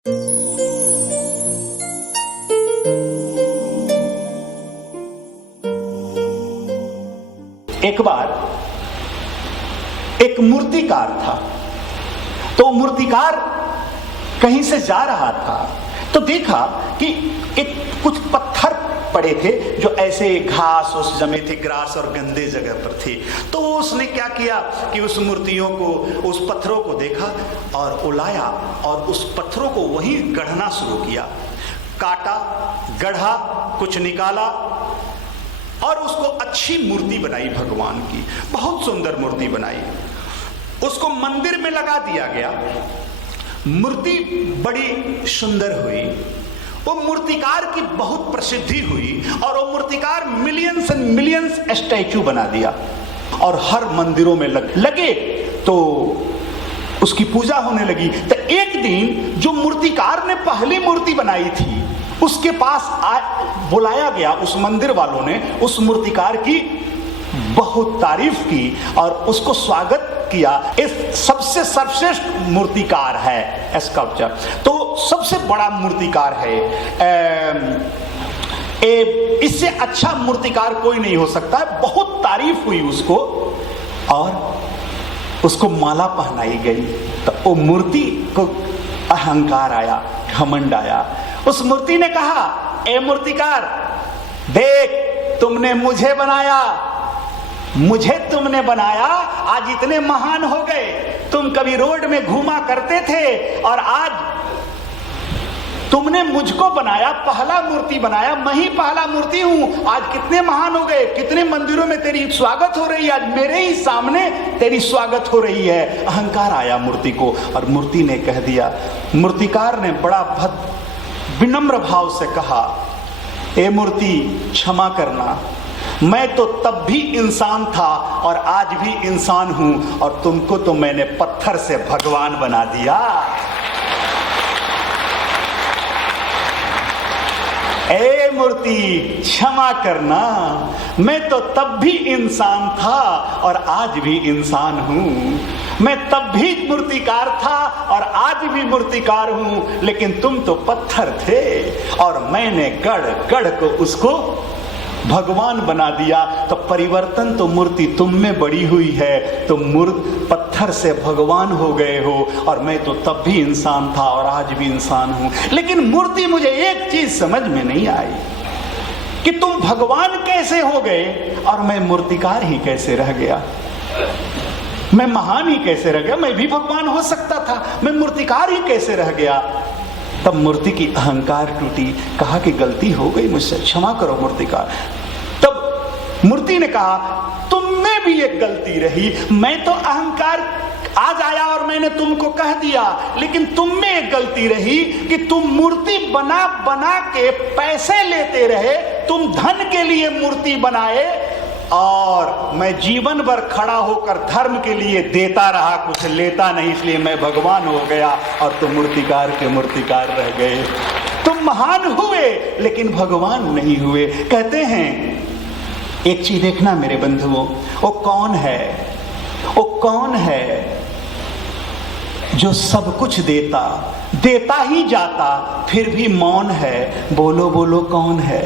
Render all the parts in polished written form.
एक बार एक मूर्तिकार था। तो मूर्तिकार कहीं से जा रहा था तो देखा कि एक कुछ पत्थर पड़े थे जो ऐसे घास उस जमे थे, ग्रास और गंदे जगह पर थे। तो उसने क्या किया कि उस मूर्तियों को, उस पत्थरों को देखा और उलाया और उस पत्थरों को वहीं गढ़ना शुरू किया। काटा, गढ़ा, कुछ निकाला और उसको अच्छी मूर्ति बनाई भगवान की, बहुत सुंदर मूर्ति बनाई। उसको मंदिर में लगा दिया गया। मूर्ति बड़ी सुंदर हुई। वो मूर्तिकार की बहुत प्रसिद्धि हुई और वो मूर्तिकार मिलियंस एंड मिलियंस स्टैचू बना दिया और हर मंदिरों में लगे तो उसकी पूजा होने लगी। तो एक दिन जो मूर्तिकार ने पहली मूर्ति बनाई थी उसके पास बुलाया गया। उस मंदिर वालों ने उस मूर्तिकार की बहुत तारीफ की और उसको स्वागत किया। इस सबसे सर्वश्रेष्ठ मूर्तिकार है स्कल्पचर, तो सबसे बड़ा मूर्तिकार है। इससे अच्छा मूर्तिकार कोई नहीं हो सकता। बहुत तारीफ हुई उसको और उसको माला पहनाई गई। तो वो मूर्ति को अहंकार आया, घमंड आया। उस मूर्ति ने कहा, ए मूर्तिकार, देख तुमने मुझे बनाया, मुझे तुमने बनाया, आज इतने महान हो गए। तुम कभी रोड में घूमा करते थे और आज तुमने मुझको बनाया, पहला मूर्ति बनाया, मैं ही पहला मूर्ति हूं। आज कितने महान हो गए, कितने मंदिरों में तेरी स्वागत हो रही है, आज मेरे ही सामने तेरी स्वागत हो रही है। अहंकार आया मूर्ति को और मूर्ति ने कह दिया, मूर्तिकार ने बड़ा विनम्र भाव से कहा, ए मूर्ति क्षमा करना, मैं तो तब भी इंसान था और आज भी इंसान हूं और तुमको तो मैंने पत्थर से भगवान बना दिया। ए मूर्ति क्षमा करना, मैं तो तब भी इंसान था और आज भी इंसान हूं। मैं तब भी मूर्तिकार था और आज भी मूर्तिकार हूं, लेकिन तुम तो पत्थर थे और मैंने गढ़ को उसको भगवान बना दिया। तो परिवर्तन तो मूर्ति तुम में बड़ी हुई है, तुम पत्थर से भगवान हो गए हो और मैं तो तब भी इंसान था और आज भी इंसान हूं। लेकिन मूर्ति, मुझे एक चीज समझ में नहीं आई कि तुम भगवान कैसे हो गए और मैं मूर्तिकार ही कैसे रह गया, मैं महान ही कैसे रह गया। मैं भी भगवान हो सकता था, मैं मूर्तिकार ही कैसे रह गया। तब मूर्ति की अहंकार टूटी, कहा कि गलती हो गई मुझसे, क्षमा करो मूर्तिकार। तब मूर्ति ने कहा, तुम में भी एक गलती रही, मैं तो अहंकार आज आया और मैंने तुमको कह दिया, लेकिन तुम में एक गलती रही कि तुम मूर्ति बना बना के पैसे लेते रहे, तुम धन के लिए मूर्ति बनाए और मैं जीवन भर खड़ा होकर धर्म के लिए देता रहा, कुछ लेता नहीं, इसलिए मैं भगवान हो गया और तुम मूर्तिकार के मूर्तिकार रह गए। तुम महान हुए लेकिन भगवान नहीं हुए। कहते हैं, एक चीज देखना मेरे बंधुओं, वो कौन है, वो कौन है जो सब कुछ देता ही जाता फिर भी मौन है? बोलो बोलो कौन है?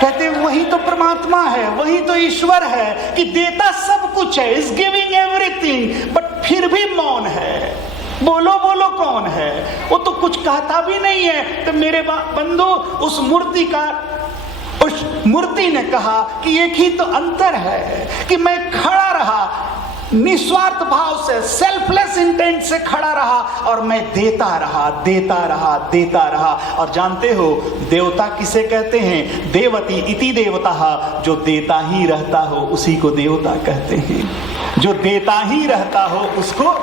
कहते वही तो परमात्मा है, वही तो ईश्वर है कि देता सब कुछ है, इज गिविंग एवरीथिंग, बट फिर भी मौन है। बोलो बोलो कौन है? वो तो कुछ कहता भी नहीं है। तो मेरे बंधु, उस मूर्ति ने कहा कि एक ही तो अंतर है कि मैं खड़ा रहा, निस्वार्थ भाव से, सेल्फलेस इंटेंट से खड़ा रहा और मैं देता रहा। और जानते हो देवता किसे कहते हैं? देवती इति देवता, जो देता ही रहता हो उसी को देवता कहते हैं। जो देता ही रहता हो उसको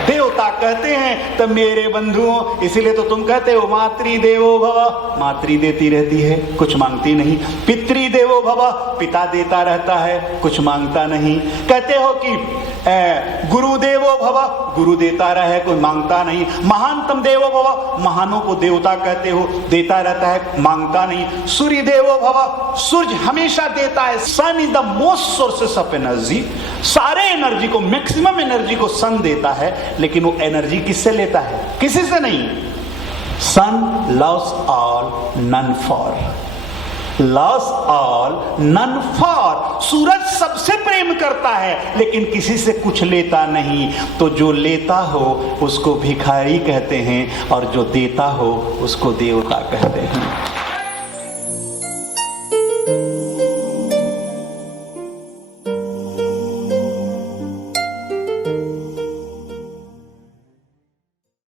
देवता कहते हैं। तो मेरे बंधुओं, इसीलिए तो तुम कहते हो मातृदेवो भव, मातृ देती रहती है, कुछ मांगती नहीं। पितृदेवो भव, पिता देता रहता है, कुछ मांगता नहीं। कहते हो कि गुरुदेवो भव, गुरु देता रहे, कोई मांगता नहीं। महानतम देवो भव, महानों को देवता कहते हो, देता रहता है, मांगता नहीं। सूर्य देवो भव, सूर्य हमेशा देता है। Sun is the most sources of energy, सारे एनर्जी को, मैक्सिमम एनर्जी को सन देता है, लेकिन वो एनर्जी किससे लेता है? किसी से नहीं। Sun loves all, none for. Loves all, none for. सूरज सबसे प्रेम करता है, लेकिन किसी से कुछ लेता नहीं। तो जो लेता हो उसको भिखारी कहते हैं, और जो देता हो उसको देवता कहते हैं।